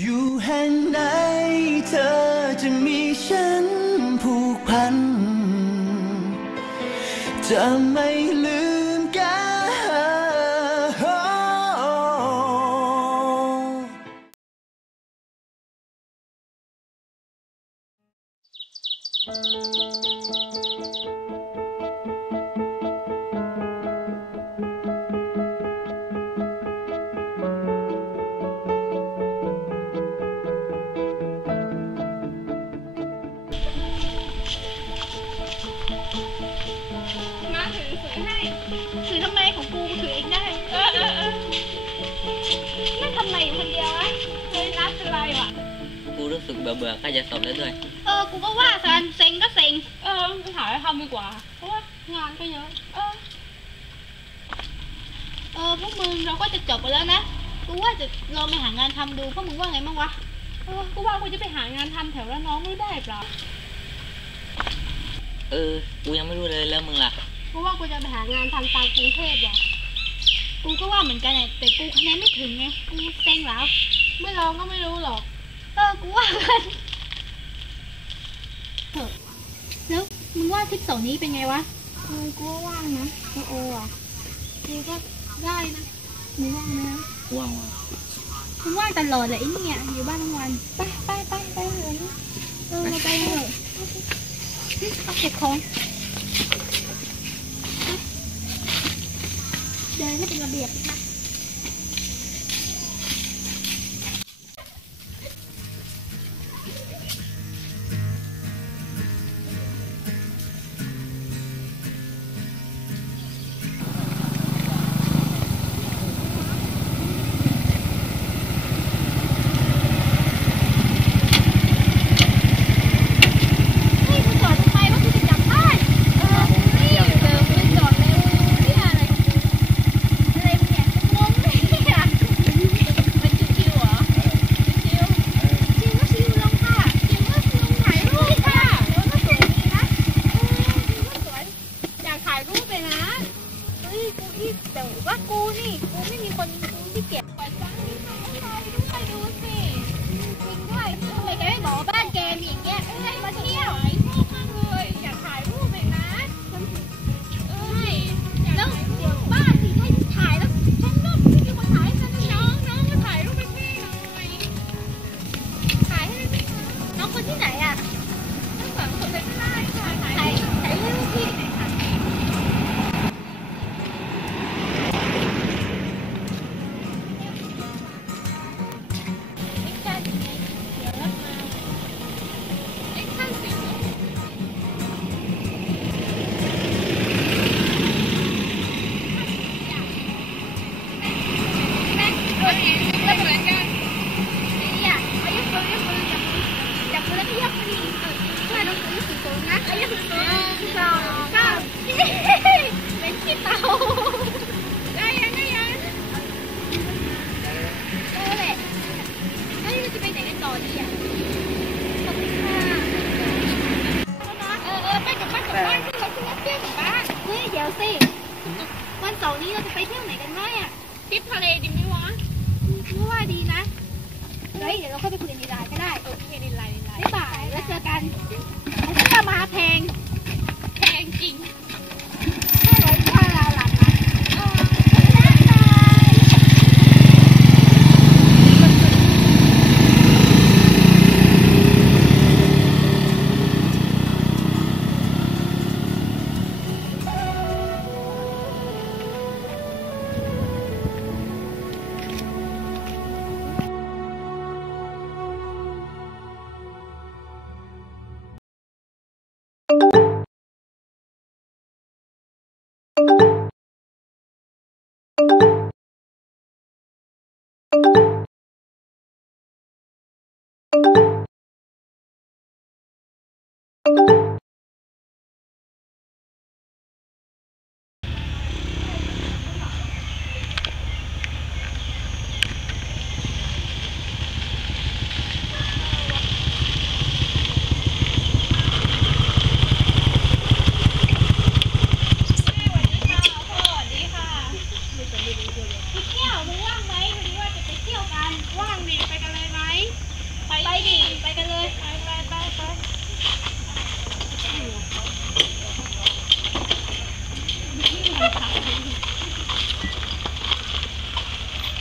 อยู่แห่งไหนเธอจะมีฉันผูกพัน จะไม่ บื่อเบื่อๆใกล้จะสอบแล้วด้วยเออ กูก็ว่าซันเซ็งก็เซ็ง เออไปหาอะไรทำดีกว่า เพราะว่างานก็เยอะ เออ เออพวกมึงเราก็จะจบไปแล้วนะ กูว่าจะลองไปหางานทำดู พวกมึงว่าไงบ้างวะ เออ กูว่ากูจะไปหางานทำแถวละน้องไม่ได้เปล่าเออ กูยังไม่รู้เลยแล้วมึงล่ะกูว่ากูจะไปหางานทำตามกรุงเทพว่ะกูก็ว่าเหมือนกันเนี่ยแต่กูคะแนนไม่ถึงไง กูเซ็งแล้ว ไม่ลองก็ไม่รู้หรอก เออกูว่ากันเถอะแล้วมึงว่าทริปสองนี้เป็นไงวะเออกูว่าว่างนะเออโอ้อะกูก็ได้นะมึงว่างไหมนะว่างว่ะมึงว่างตลอดเลยไอ้เนี่ยอยู่บ้านทั้งวันไปไปไปไปเลยเออเราไปเถอะเอาเก็บของเดินให้เป็นระเบียบนะ ฮ้ย เดี๋ยวเราค่อยไปคุยในไลน์ก็ได้ โอเคในไลน์ในไลน์บ๊ายบายแล้วเจอกัน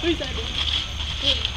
为啥？为啥？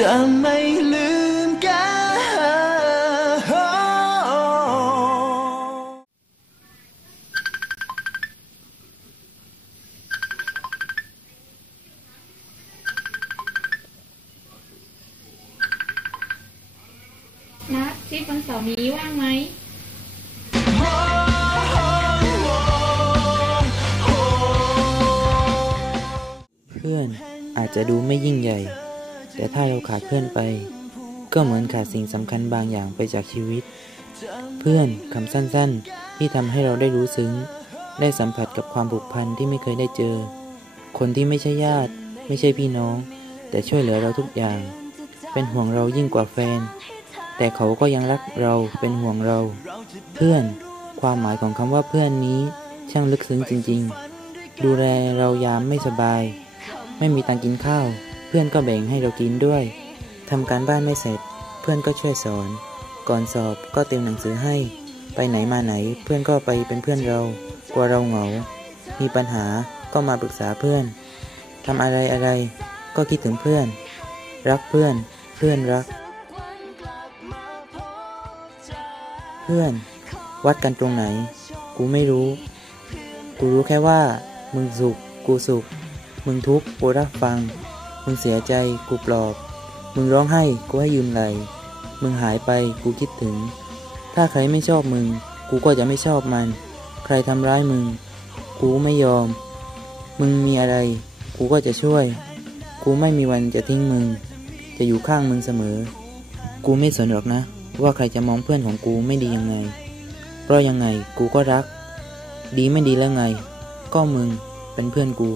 จะไม่ลืมกันนะที่วันเสาร์นี้ว่างไหม เพื่อนอาจจะดูไม่ยิ่งใหญ่ แต่ถ้าเราขาดเพื่อนไป ก็เหมือนขาดสิ่งสำคัญบางอย่างไปจากชีวิต เพื่อนคำสั้นๆ ที่ทำให้เราได้รู้ซึ้ง ได้สัมผัสกับความผูกพันที่ไม่เคยได้เจอ คนที่ไม่ใช่ญาติ ไม่ใช่พี่น้อง แต่ช่วยเหลือเราทุกอย่าง เป็นห่วงเรายิ่งกว่าแฟน แต่เขาก็ยังรักเราเป็นห่วงเรา เพื่อน ความหมายของคำว่าเพื่อนนี้ช่างลึกซึ้งจริง ๆ ดูแลเรายามไม่สบาย ไม่มีตังค์กินข้าว เพื่อนก็แบ่งให้เรากินด้วยทำการบ้านไม่เสร็จ เพื่อนก็ช่วยสอน ก่อนสอบก็เตรียมหนังสือให้ ไปไหนมาไหน เพื่อนก็ไปเป็นเพื่อนเรา กลัวเราเหงา มีปัญหาก็มาปรึกษาเพื่อนทำอะไรอะไร ก็คิดถึงเพื่อน รักเพื่อน เพื่อนรัก เพื่อน วัดกันตรงไหน กูไม่รู้ กูรู้แค่ว่า มึงสุข กูสุข มึงทุกข์ กูรับฟัง มึงเสียใจ กูปลอบ มึงร้องไห้ กูให้ยืมไหล มึงหายไป กูคิดถึง ถ้าใครไม่ชอบมึง กูก็จะไม่ชอบมัน ใครทำร้ายมึง กูไม่ยอม มึงมีอะไร กูก็จะช่วย กูไม่มีวันจะทิ้งมึง จะอยู่ข้างมึงเสมอ กูไม่สนหรอกนะ ว่าใครจะมองเพื่อนของกูไม่ดียังไง เพราะยังไงกูก็รัก ดีไม่ดีแล้วไง ก็มึงเป็นเพื่อนกู